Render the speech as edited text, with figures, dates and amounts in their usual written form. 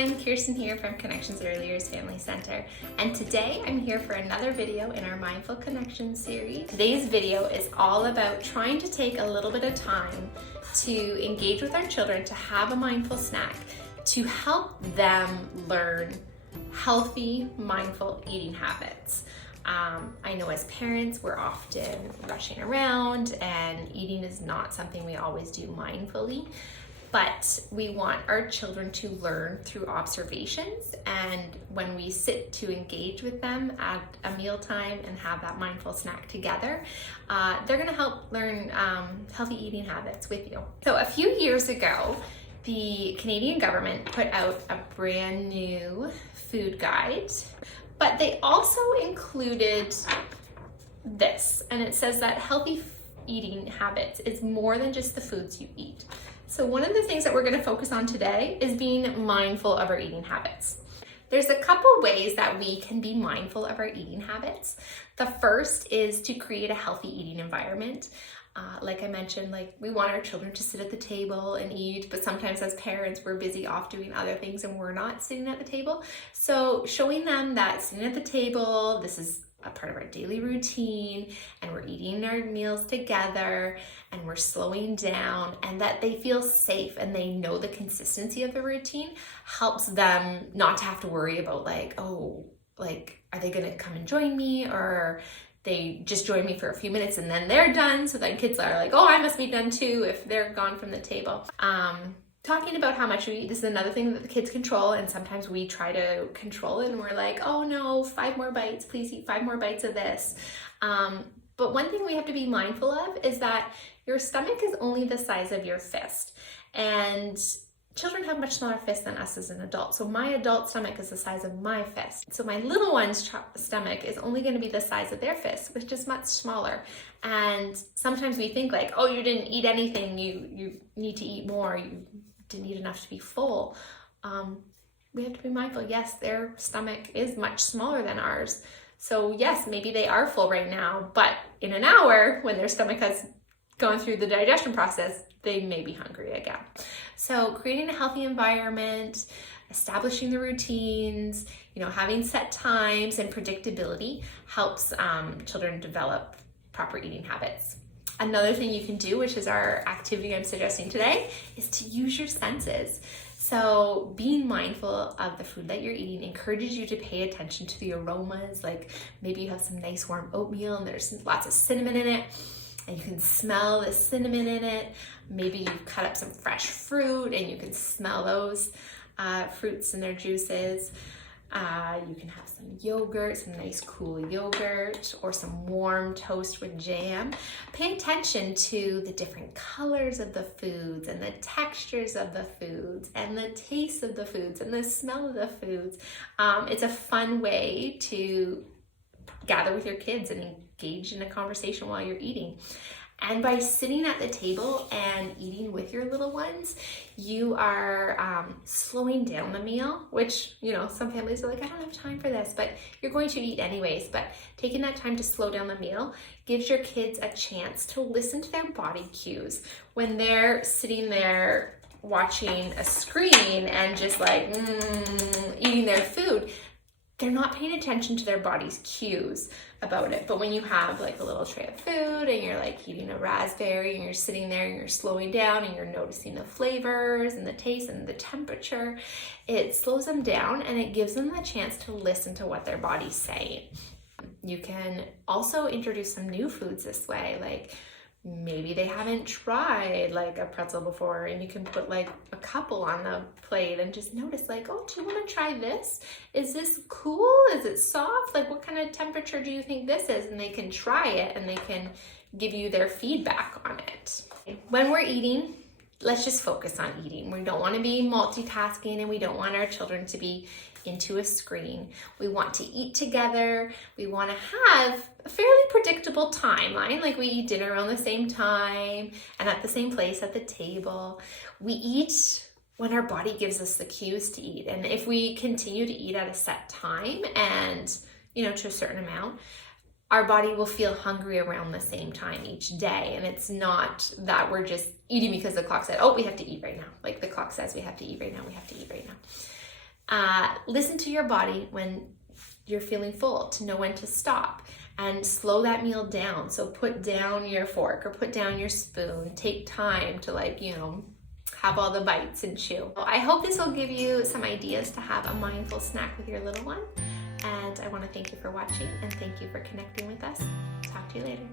everyone, Kirsten here from Connections Early Years Family Center, and today I'm here for another video in our Mindful Connections series. Today's video is all about trying to take a little bit of time to engage with our children, to have a mindful snack, to help them learn healthy, mindful eating habits. I know as parents, we're often rushing around and eating is not something we always do mindfully, but we want our children to learn through observations. And when we sit to engage with them at a mealtime and have that mindful snack together, they're gonna help learn healthy eating habits with you. So a few years ago, the Canadian government put out a brand new food guide, but they also included this, and it says that healthy eating habits is more than just the foods you eat. So one of the things that we're going to focus on today is being mindful of our eating habits. There's a couple ways that we can be mindful of our eating habits. The first is to create a healthy eating environment. Like I mentioned, we want our children to sit at the table and eat, but sometimes as parents, we're busy off doing other things and we're not sitting at the table. So showing them that sitting at the table, this is a part of our daily routine, and we're eating our meals together and we're slowing down, and that they feel safe and they know the consistency of the routine helps them not to have to worry about are they gonna come and join me, or they just join me for a few minutes and then they're done. So then kids are like, oh, I must be done too if they're gone from the table. Talking about how much we eat, this is another thing that the kids control, and sometimes we try to control it and we're like, oh no, 5 more bites, please eat 5 more bites of this. But one thing we have to be mindful of is that your stomach is only the size of your fist, and children have much smaller fists than us as an adult. So my adult stomach is the size of my fist. So my little one's stomach is only going to be the size of their fist, which is much smaller. And sometimes we think like, oh, you didn't eat anything, you need to eat more, you didn't eat enough to be full. We have to be mindful. Yes, their stomach is much smaller than ours. So yes, maybe they are full right now, but in an hour, when their stomach has gone through the digestion process, they may be hungry again. So creating a healthy environment, establishing the routines, having set times and predictability helps children develop proper eating habits. Another thing you can do, which is our activity I'm suggesting today, is to use your senses. So being mindful of the food that you're eating encourages you to pay attention to the aromas. Like maybe you have some nice warm oatmeal and there's lots of cinnamon in it, and you can smell the cinnamon in it. Maybe you've cut up some fresh fruit and you can smell those fruits and their juices. You can have some yogurt, some nice cool yogurt, or some warm toast with jam. Pay attention to the different colors of the foods and the textures of the foods and the taste of the foods and the smell of the foods. It's a fun way to gather with your kids and engage in a conversation while you're eating. And by sitting at the table and eating with your little ones, you are slowing down the meal, which, some families are like, I don't have time for this, but you're going to eat anyways. But taking that time to slow down the meal gives your kids a chance to listen to their body cues. When they're sitting there watching a screen and just eating their food, they're not paying attention to their body's cues about it. But when you have a little tray of food and you're eating a raspberry and you're sitting there and you're slowing down and you're noticing the flavors and the taste and the temperature, it slows them down and it gives them the chance to listen to what their body's saying. You can also introduce some new foods this way, maybe they haven't tried a pretzel before, and you can put a couple on the plate and just notice oh, do you want to try this? Is this cool? Is it soft? What kind of temperature do you think this is? And they can try it and they can give you their feedback on it. When we're eating, let's just focus on eating. We don't want to be multitasking, and we don't want our children to be into a screen. We want to eat together. We want to have a fairly predictable timeline, we eat dinner around the same time and at the same place at the table. We eat when our body gives us the cues to eat. And if we continue to eat at a set time and, to a certain amount, our body will feel hungry around the same time each day. And it's not that we're just eating because the clock said, oh, we have to eat right now. The clock says we have to eat right now, we have to eat right now. Listen to your body when you're feeling full, to know when to stop, and slow that meal down. So put down your fork or put down your spoon. Take time to, like, you know, have all the bites and chew. I hope this will give you some ideas to have a mindful snack with your little one. And I want to thank you for watching and thank you for connecting with us. Talk to you later.